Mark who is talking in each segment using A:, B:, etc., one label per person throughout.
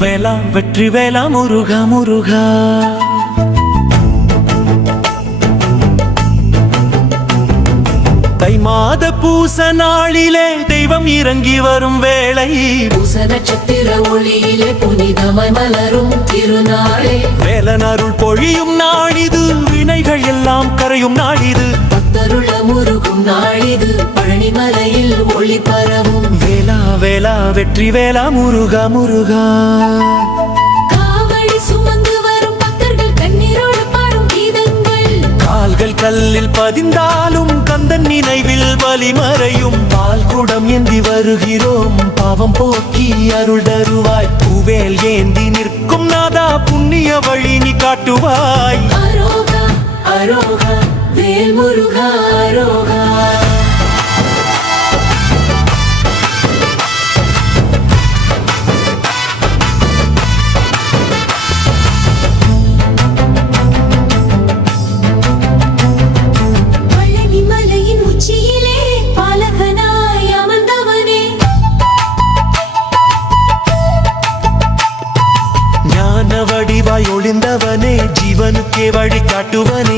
A: வேலா வெற்றி வேலா முருகா முருகா. தை மாத பூச நாளிலே தெய்வம் இறங்கி வரும் வேளை.
B: பூச நட்சத்திர ஒளியிலே புனிதமாய் மலரும் திருநாளே.
A: வேலன் அருள் பொழியும் நாளிது வினைகள் எல்லாம் கரையும் நாளிது.
B: நாளிது பழனிமலையில் ஒளி பரவும்.
A: வேலா வேலா வெற்றி வேலா முருகா முருகா.
B: காவடி சுமந்து வரும் பக்தர்கள் கண்ணீரோடு பாடும் கீதங்கள்.
A: கால்கள் கல்லில் பதிந்தாலும் கந்தன் நினைவில் வலிமறையும் பால் குடம் ஏந்தி வருகிறோம் பாவம் போக்கி அருள் தருவாய். பூவேல் ஏந்தி நிற்கும் நாதா புண்ணிய வழி நீ காட்டுவாய்.
B: அரோகா அரோகா. வேல் முருகா
A: வடிவாய் ஒளிந்தவனே ஜீவனுக்கே வழி காட்டுவனே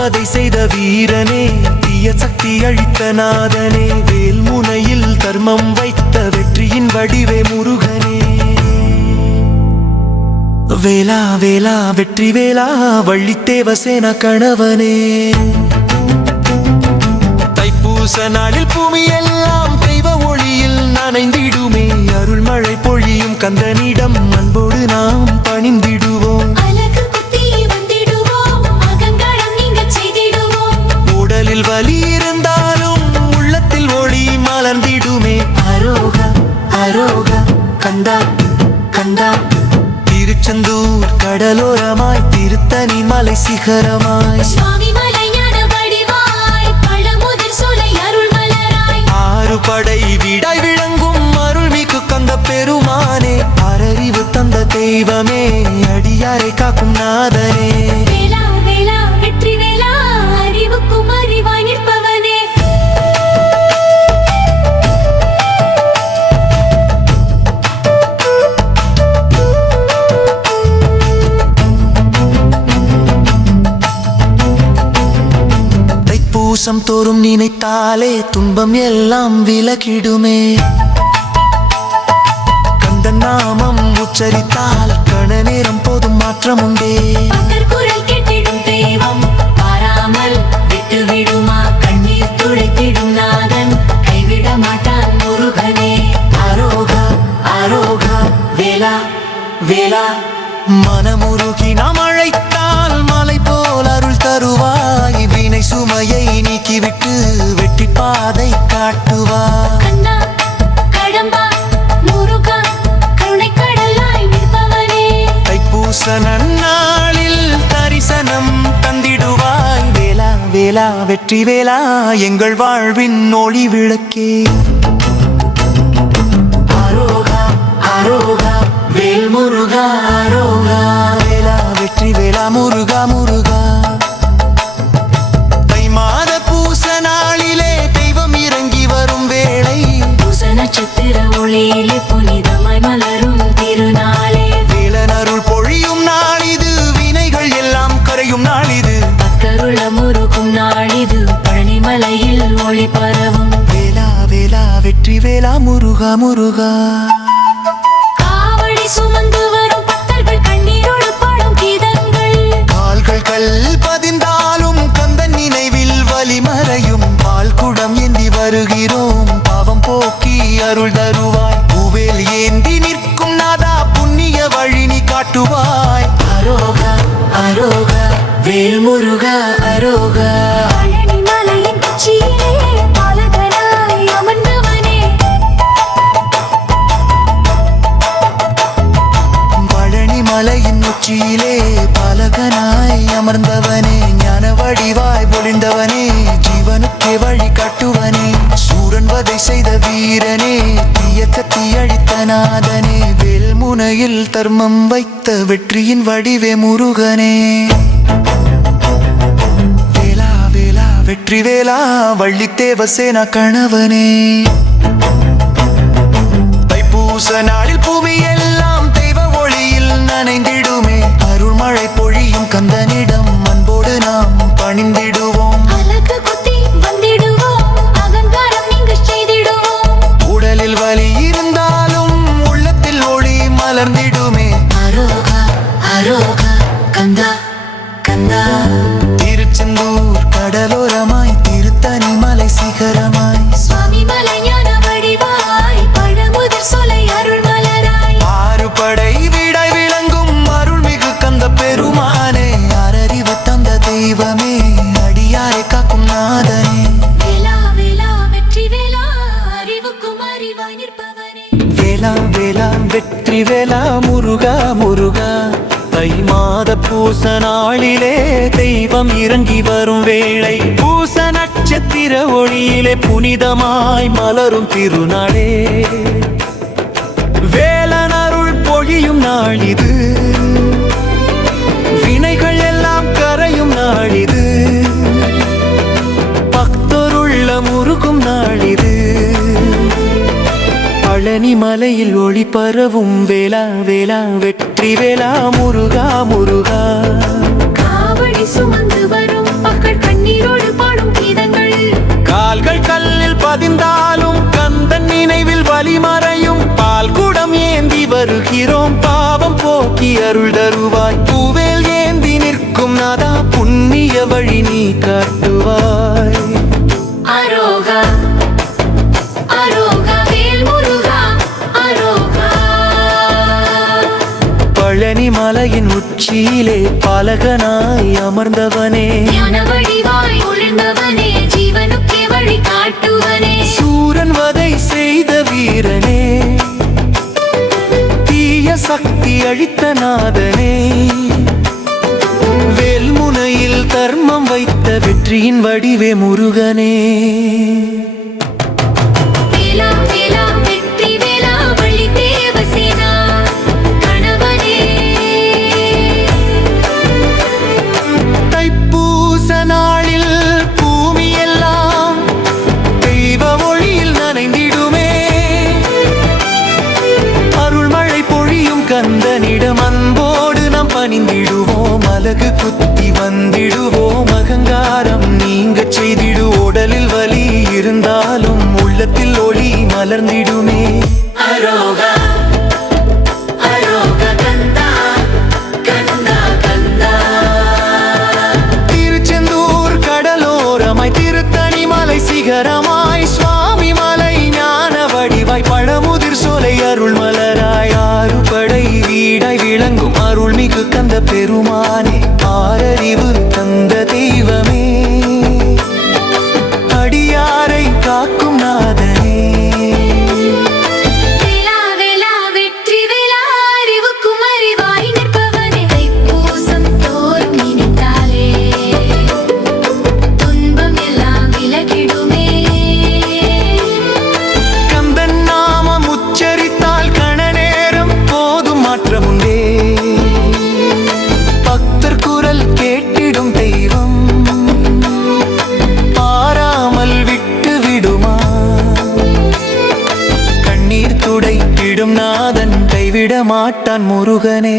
A: சூரன் வதை செய்த வீரனே தீய சக்தி அழித்த நாதனே வேல் முனையில் தர்மம் வைத்த வெற்றியின் வடிவே முருகனே. வேலா வேலா வெற்றி வேலா வள்ளித்தேவசேன கணவனே. தைப்பூச நாளில் பூமி எல்லாம் தெய்வ ஒளியில் நனைந்திடுமே அருள்மழை பொழியும் கந்தனிடம் அன்போடு நாம் வலி இருந்தாலும் உள்ளத்தில் ஒளி மலர்ந்திடுமே. அரோகா அரோகா கந்தா கந்தா. திருச்செந்தூர் கடலோரமாய் திருத்தணி மலை சிகரமாய். ஆறு படை விடாய் விளங்கும் அருள்மிகு கந்த பெருமானே அரறிவு தந்த தெய்வமே அடியாரை காக்கும் நாதனே தைப்பூசம் தோறும் நினைத்தாலே துன்பம் எல்லாம் விலகிடுமே. கந்தன் நாமம் உச்சரித்தால் கண நேரம் போதும் மாற்றம் உண்டே
B: பக்தர்
A: நீக்கிவிட்டு வெற்றி பாதை காட்டுவாய்
B: கண்ணா கடம்பா முருகா கருணை கடலாய் நிற்பவனே.
A: தைப்பூச நன்னாளில் தரிசனம் தந்திடுவாய். வேலா வேலா வெற்றி வேலா எங்கள் வாழ்வின் ஒளி விளக்கே. ஆரோகா ஆரோகா வேல் முருகா ஆரோகா வேலா வெற்றி வேலா முருகா முருகா.
B: ஒளியிலே புனிதமாய் மலரும் திருநாளே.
A: வேலன் அருள் பொழியும் நாளிது வினைகள் எல்லாம் கரையும் நாளிது.
B: பக்தருள முருகும் நாளிது பழனிமலையில் ஒளி பரவும்.
A: வேலா வேலா வெற்றி வேலா முருகா முருகா.
B: காவடி சுமந்து வரும் பக்தர்கள் கண்ணீரோடு பாடும் கீதங்கள்.
A: கால்கள் கல் பதிந்தாலும் கந்தன் நினைவில் வலி மறையும். பால் குடம் ஏந்தி வருகிறோம் பாவம் போக்கி அருள் தருவாய் அரோகா அரோகா. வேல் முருகா அரோகா மலையின் உச்சியிலே பாலகனாய் அமர்ந்தவனே. ஞான வடிவாய் பொழிந்தவனே ஜீவனுக்கே வழி காட்டுவனே. சூரன் செய்த வீரனே தீய அழித்த நாதனே வேல் முனையில் தர்மம் வைத்த வெற்றியின் வடிவே முருகனே. வேலா வேலா வெற்றி வேலா வள்ளித்தேவசேனா கணவனே. தைப்பூச நாளில் வேளை பூச நட்சத்திர ஒளியிலே புனிதமாய் மலரும் திருநாளே. வேலன் அருள் பொழியும் நாள் இது. வினைகள் எல்லாம் கரையும் நாள் இது. பக்தருள்ள முருகும் நாள் இது. பழனி மலையில் ஒளி பரவும் வேளா வேளா வெற்றி வேளா முருகா முருகா.
B: சுமந்து கருத்துக்கள் கண்ணீரோடு பாடும் கீதங்கள்.
A: கால்கள் கல்லில் பதிந்தாலும் கந்தன் நினைவில் வழிமறையும் பால் குடம் ஏந்தி வருகிறோம். பாவம் போக்கி அருள் தருவாய். பூவேல் ஏந்தி நிற்கும். நாதா புண்ணிய வழி நீ காட்டுவாய். மலையின் உச்சியிலே பாலகனாய் அமர்ந்தவனே. சூரன் வதை செய்த வீரனே. தீய சக்தி அழித்த நாதனே. வேல்முனையில் தர்மம் வைத்த வெற்றியின் வடிவே முருகனே. get up. முருகனே.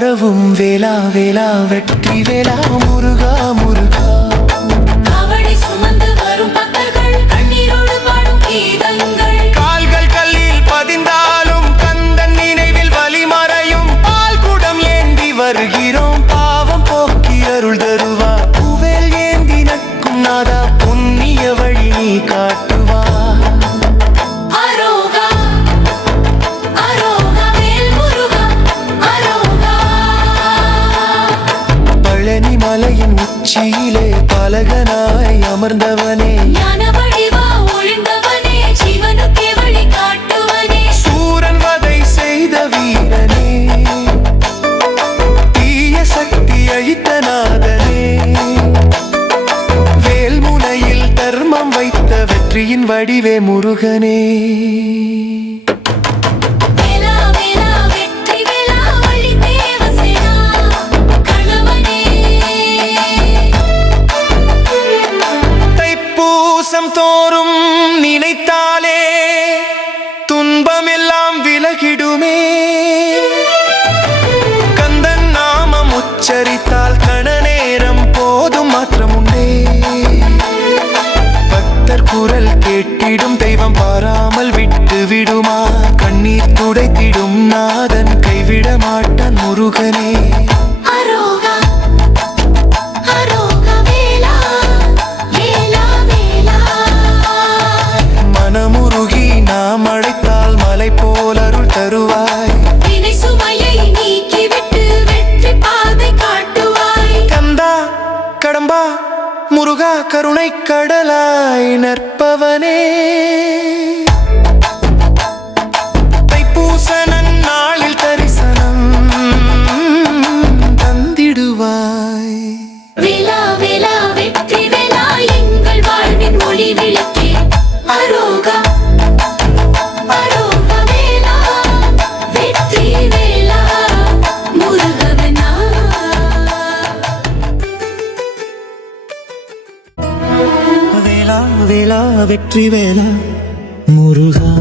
A: பரவும் வேளா வேளா வெற்றி வேளா முருகா பாலகனாய் அமர்ந்தவனே. சூரன் வதை செய்த வீரனே. தீய சக்தி
B: அழித்தநாதனே வேல்முனையில் தர்மம் வைத்த வெற்றியின் வடிவே முருகனே.
A: மாசம் தோறும் நினைத்தாலே துன்பமெல்லாம் விலகிடுமே. கந்தன் நாமம் உச்சரித்தால் கண நேரம் போதும் மாற்றம் உண்டே பக்தர் குரல் கேட்டிடும் தெய்வம் பாராமல் விட்டு விடுமா கண்ணீர் துடைத்திடும் நாதன் கைவிட மாட்டான் முருகனே. முருகா கருணை கடலாய் நற்பவனே.
B: வெற்றி வேலா
A: முருகா.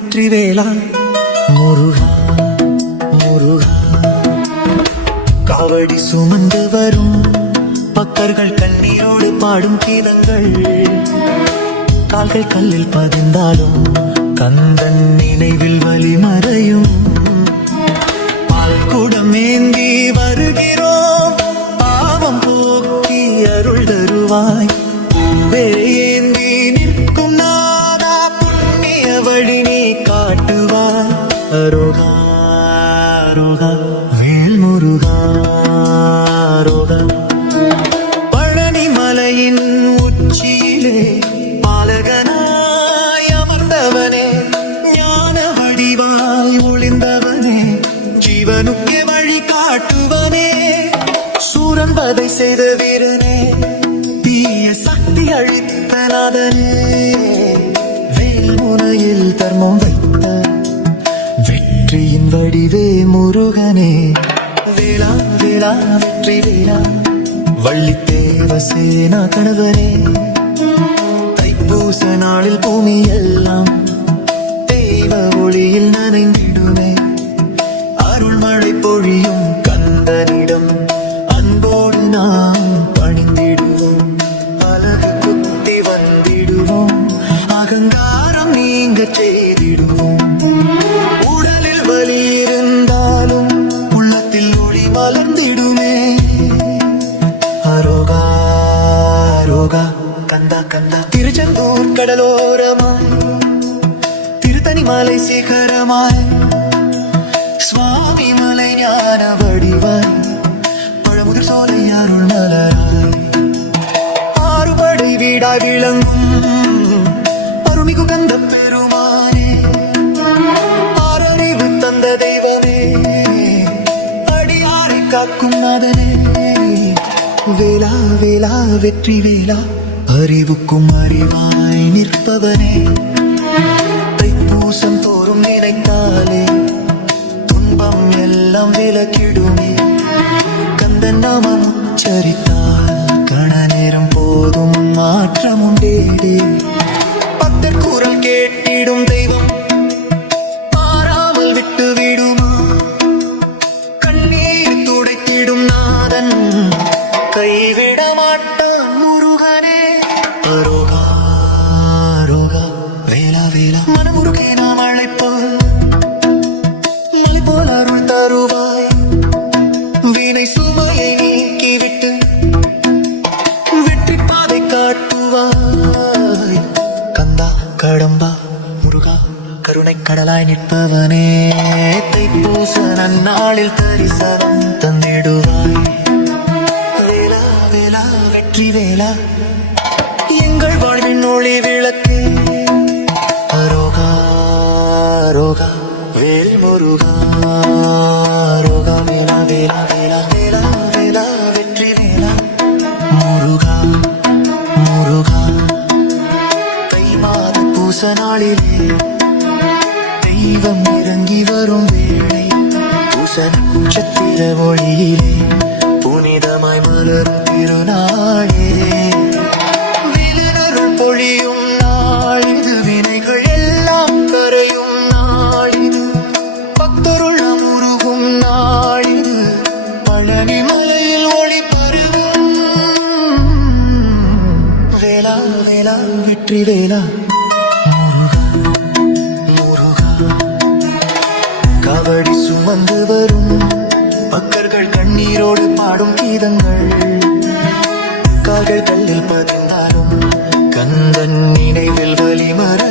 A: வெற்றி வேளா முருகா முருகா. காவடி சுமந்து வரும். பக்தர்கள் கண்ணீரோடு பாடும் கீதங்கள் கால்கள் கல்லில் பதிந்தாலும் கந்தன் நினைவில் வழி மறையும் பால்குடம் ஏந்தி வருகிறோம். பாவம் போக்கி அருள் தருவாய். வேயே ஜீவனுக்கு வழி காட்டுவனே. சூரன் வதை செய்த வீரனே தீய சக்தி அழித்த நாதனே. வேல் முனையில் தர்மம் வைத்த வெற்றியின் வடிவே முருகனே. வேளா வேளா வெற்றி வேளா. வள்ளி தேவசேனா கணவனே. தைப்பூச நாளில் பூமி எல்லாம் தெய்வ ஒளியில் நனைந்திடுமே. கடலோரமாய் திருத்தணி மலை சிகரமாய் சுவாமி மலை ஞான வடிவாய் பழமுதிர் சோலை அருள் மலராய் ஆறுபடை வீடாய் விளங்கும் அருமிகு கந்த பெருமானே ஆறறிவு தந்த தெய்வமே அடியாரை காக்கும் அதனே வேளா வேளா வெற்றி வேளா. அறிவுக்கும் அறிவாய் நிற்பவனே. தைப்பூசம் தோறும் நினைத்தாலே துன்பம் எல்லாம் விலக்கிடுமே. கந்தன் நாமம் உச்சரித்தால் கண நேரம் போதும் மாற்றமும் உண்டேடே பக்தர் குரல் கேட்டிடும் தெய்வம் காவேலா மனமுருகே நாம் அழைப்பால் மலை போல் அருள் தருவாய். வீணை சுமையை நீக்கிவிட்டு வெற்றி பாதை காட்டுவாய். கந்தா கடம்பா முருகா கருணை கடலாய் நிற்பவனே. தைப்பூச நன்னாளில் தரிசன பிரதோஷ நாளிலே தெய்வம் இறங்கி வரும் வேளை பூச நட்சத்திர ஒளியிலே புனிதமாய் மலரும் திருநாளே. காவடி சுமந்து வரும். பக்கர்கள் கண்ணீரோடு பாடும் கீதங்கள். கால்கள் கல்லில் பதிந்தாலும் கந்தன் நினைவில் வழிமறை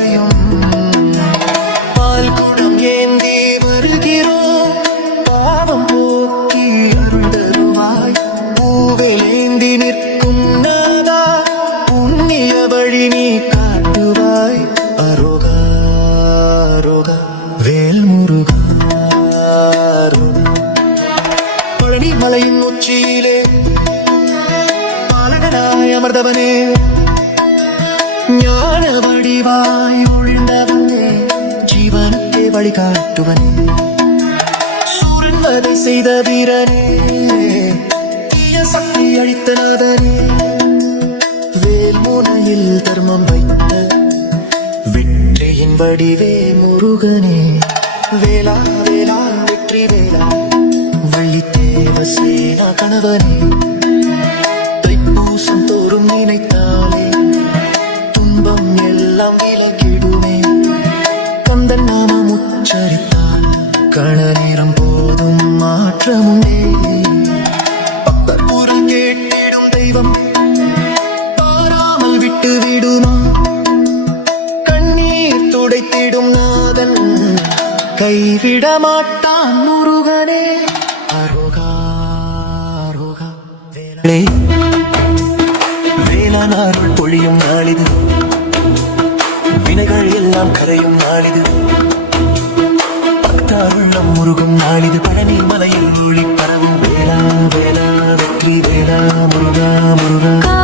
A: வழிகாட்டுவன். சூரன் வதை செய்த வீரனே சக்தி அழித்த நாதனே வேல் முனையில் தர்மம் வைத்த வெற்றியின் வடிவே முருகனே வேளா வேளா வெற்றி வேளா. வள்ளி தேவசேனா கணவனே கைவிடமாட்டான் முருகனே. அருகா அருகா வேளாண். பொழியும் நாளிது. வினைகள் எல்லாம் கரையும் நாளிது. பக்தாருள்ளம் முருகும் நாளிது. பழனி மலையில் ஒளி பரவும் வேளா வேளா வெற்றி வேளா முருகா முருகா.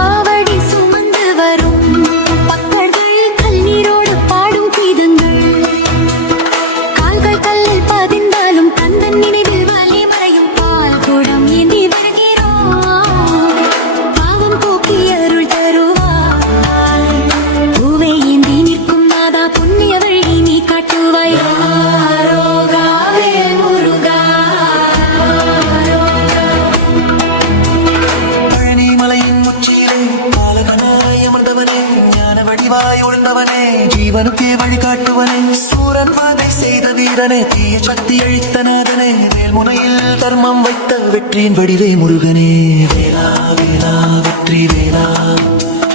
B: போற்றி வேலா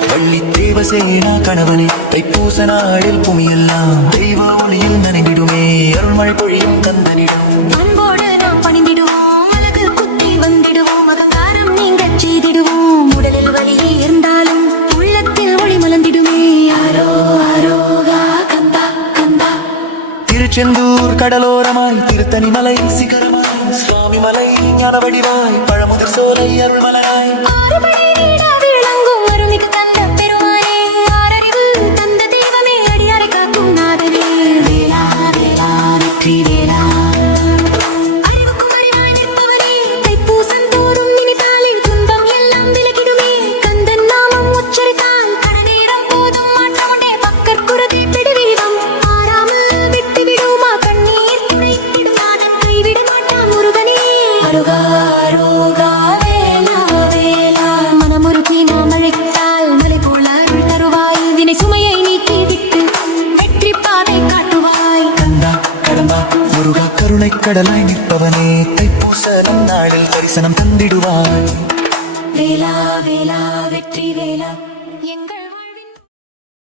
A: வள்ளி தேவசேனா கணவனே தைப்பூச நாளில் புமியெல்லாம் தெய்வ ஒளியில் நனைந்திடுமே அருள்மழை பொழியும் கந்தனிடம்
B: அன்போடு நாம் பணிந்திடுவோம் அழகு குத்தி வந்திடுவோம் அகங்காரம் நீங்க செய்திடுவோம். உடலில்
A: வலியே கடலோரமாய் திருத்தணி மலை சிகரமாய் சுவாமி மலை ஞான